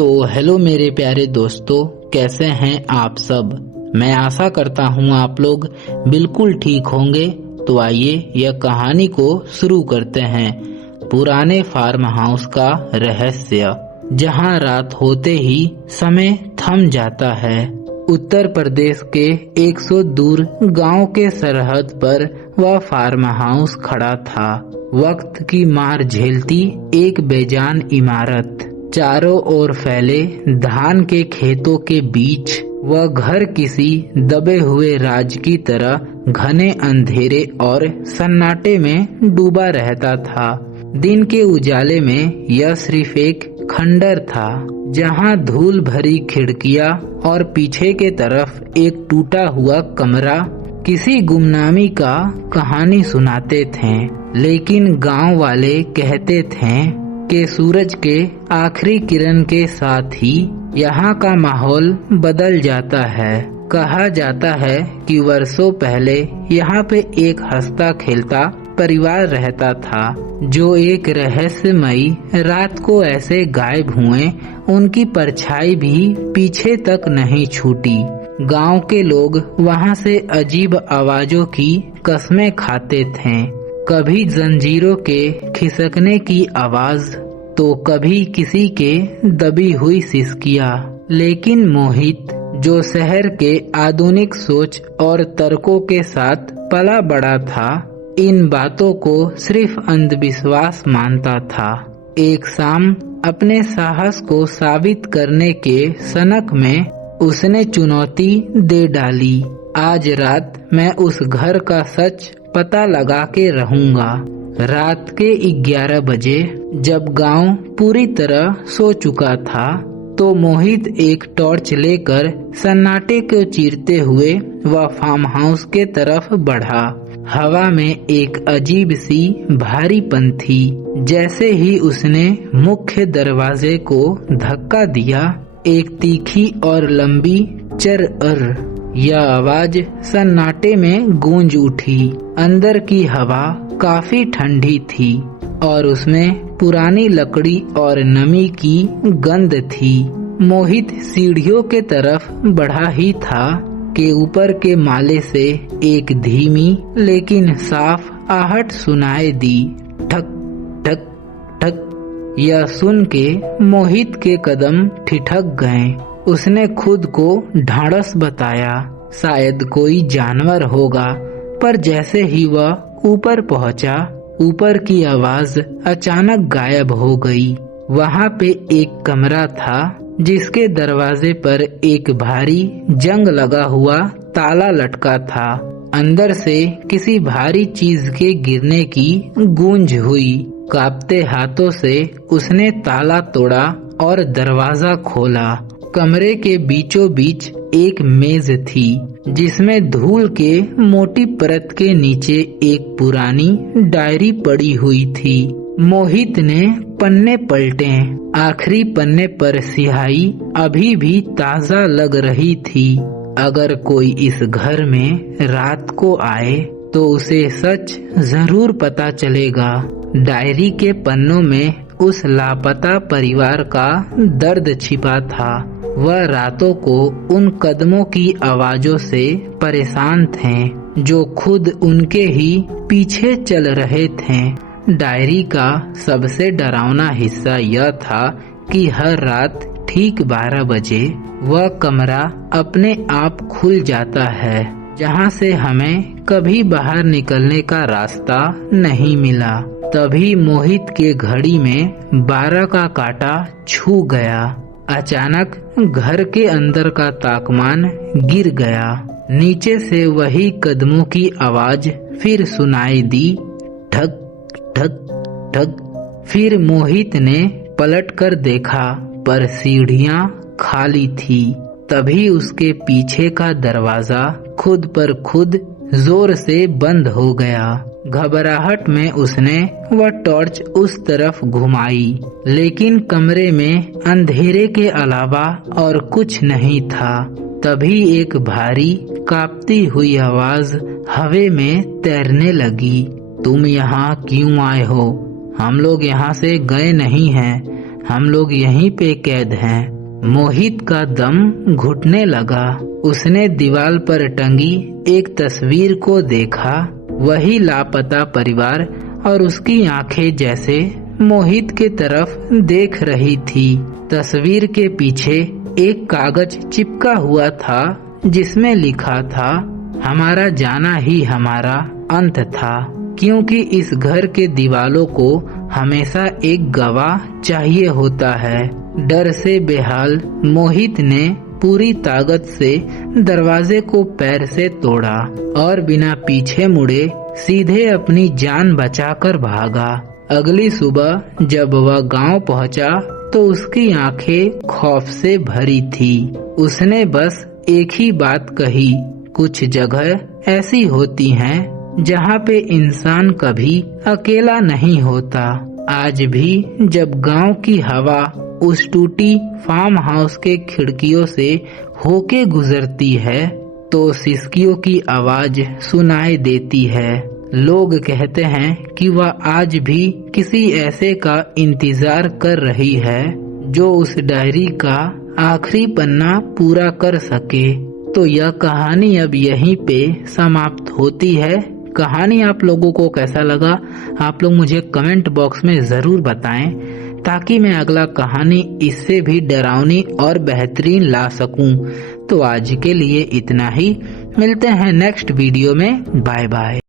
तो हेलो मेरे प्यारे दोस्तों, कैसे हैं आप सब। मैं आशा करता हूं आप लोग बिल्कुल ठीक होंगे। तो आइए यह कहानी को शुरू करते हैं। पुराने फार्म हाउस का रहस्य, जहां रात होते ही समय थम जाता है। उत्तर प्रदेश के 100 दूर गांव के सरहद पर वह फार्म हाउस खड़ा था। वक्त की मार झेलती एक बेजान इमारत, चारों ओर फैले धान के खेतों के बीच वह घर किसी दबे हुए राज की तरह घने अंधेरे और सन्नाटे में डूबा रहता था। दिन के उजाले में यह सिर्फ एक खंडर था, जहां धूल भरी खिड़कियां और पीछे के तरफ एक टूटा हुआ कमरा किसी गुमनामी का कहानी सुनाते थे। लेकिन गांव वाले कहते थे कि सूरज के आखिरी किरण के साथ ही यहाँ का माहौल बदल जाता है। कहा जाता है कि वर्षों पहले यहाँ पे एक हंसता खेलता परिवार रहता था, जो एक रहस्यमयी रात को ऐसे गायब हुए उनकी परछाई भी पीछे तक नहीं छूटी। गांव के लोग वहाँ से अजीब आवाजों की कस्में खाते थे, कभी जंजीरों के खिसकने की आवाज तो कभी किसी के दबी हुई सिसकियां। लेकिन मोहित, जो शहर के आधुनिक सोच और तर्कों के साथ पला बड़ा था, इन बातों को सिर्फ अंधविश्वास मानता था। एक शाम अपने साहस को साबित करने के सनक में उसने चुनौती दे डाली। आज रात मैं उस घर का सच पता लगा के रहूंगा। रात के 11 बजे जब गांव पूरी तरह सो चुका था, तो मोहित एक टॉर्च लेकर सन्नाटे को चीरते हुए वह फार्म हाउस के तरफ बढ़ा। हवा में एक अजीब सी भारीपन थी। जैसे ही उसने मुख्य दरवाजे को धक्का दिया, एक तीखी और लंबी चर-अर यह आवाज सन्नाटे में गूंज उठी। अंदर की हवा काफी ठंडी थी और उसमें पुरानी लकड़ी और नमी की गंध थी। मोहित सीढ़ियों के तरफ बढ़ा ही था कि ऊपर के माले से एक धीमी लेकिन साफ आहट सुनाई दी। ठक ठक ठक। यह सुन के मोहित के कदम ठिठक गए। उसने खुद को ढाढ़स बताया, शायद कोई जानवर होगा। पर जैसे ही वह ऊपर पहुंचा, ऊपर की आवाज अचानक गायब हो गई। वहां पे एक कमरा था, जिसके दरवाजे पर एक भारी जंग लगा हुआ ताला लटका था। अंदर से किसी भारी चीज के गिरने की गूंज हुई। कांपते हाथों से उसने ताला तोड़ा और दरवाजा खोला। कमरे के बीचों बीच एक मेज थी, जिसमें धूल के मोटी परत के नीचे एक पुरानी डायरी पड़ी हुई थी। मोहित ने पन्ने पलटे। आखिरी पन्ने पर स्याही अभी भी ताजा लग रही थी। अगर कोई इस घर में रात को आए तो उसे सच जरूर पता चलेगा। डायरी के पन्नों में उस लापता परिवार का दर्द छिपा था। वह रातों को उन कदमों की आवाजों से परेशान थे, जो खुद उनके ही पीछे चल रहे थे। डायरी का सबसे डरावना हिस्सा यह था कि हर रात ठीक 12 बजे वह कमरा अपने आप खुल जाता है, जहां से हमें कभी बाहर निकलने का रास्ता नहीं मिला। तभी मोहित के घड़ी में 12 का कांटा छू गया। अचानक घर के अंदर का तापमान गिर गया। नीचे से वही कदमों की आवाज फिर सुनाई दी, ठक ठक ठक। फिर मोहित ने पलट कर देखा, पर सीढ़ियां खाली थी। तभी उसके पीछे का दरवाजा खुद पर खुद जोर से बंद हो गया। घबराहट में उसने वह टॉर्च उस तरफ घुमाई, लेकिन कमरे में अंधेरे के अलावा और कुछ नहीं था। तभी एक भारी कांपती हुई आवाज हवा में तैरने लगी। तुम यहाँ क्यों आए हो? हम लोग यहाँ से गए नहीं हैं। हम लोग यहीं पे कैद हैं। मोहित का दम घुटने लगा। उसने दीवार पर टंगी एक तस्वीर को देखा, वही लापता परिवार, और उसकी आंखें जैसे मोहित के तरफ देख रही थी। तस्वीर के पीछे एक कागज चिपका हुआ था जिसमें लिखा था, हमारा जाना ही हमारा अंत था, क्योंकि इस घर के दीवालों को हमेशा एक गवाह चाहिए होता है। डर से बेहाल मोहित ने पूरी ताकत से दरवाजे को पैर से तोड़ा और बिना पीछे मुड़े सीधे अपनी जान बचाकर भागा। अगली सुबह जब वह गांव पहुंचा तो उसकी आंखें खौफ से भरी थी। उसने बस एक ही बात कही, कुछ जगह ऐसी होती हैं जहां पे इंसान कभी अकेला नहीं होता। आज भी जब गांव की हवा उस टूटी फार्म हाउस के खिड़कियों से होके गुजरती है तो सिसकियों की आवाज सुनाई देती है। लोग कहते हैं कि वह आज भी किसी ऐसे का इंतजार कर रही है जो उस डायरी का आखिरी पन्ना पूरा कर सके। तो यह कहानी अब यहीं पे समाप्त होती है। कहानी आप लोगों को कैसा लगा आप लोग मुझे कमेंट बॉक्स में जरूर बताएं, ताकि मैं अगला कहानी इससे भी डरावनी और बेहतरीन ला सकूं। तो आज के लिए इतना ही, मिलते हैं नेक्स्ट वीडियो में। Bye bye.